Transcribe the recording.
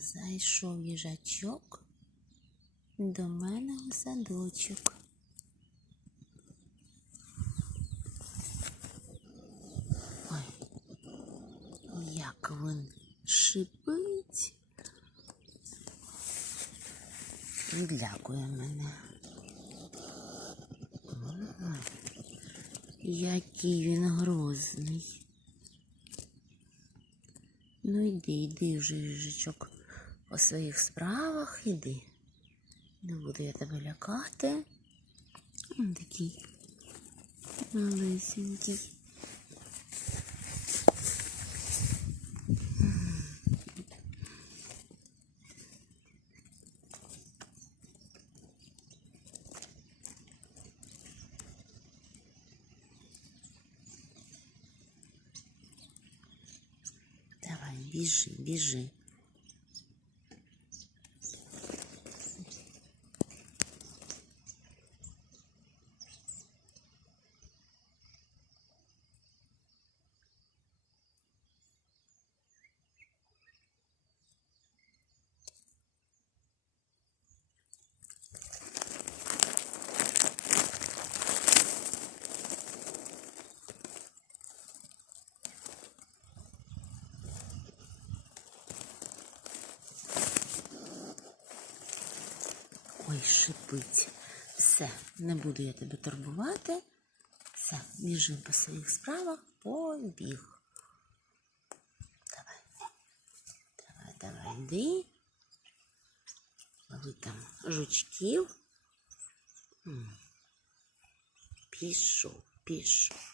Зайшов їжачок до мене у садочок. Ой, як він шипить. Відлякує мене. Який він грозний. Ну йди, йди вже, їжачок, по своїх справах іди. Не буду я тебе лякати. Он такий малесенький. Давай, біжи, біжи. Ой, шипить. Все, не буду я тебе турбувати. Все, біжи по своїх справах, побіг. Давай. Давай, давай, йди. Лови там жучків. Пішов, пішов.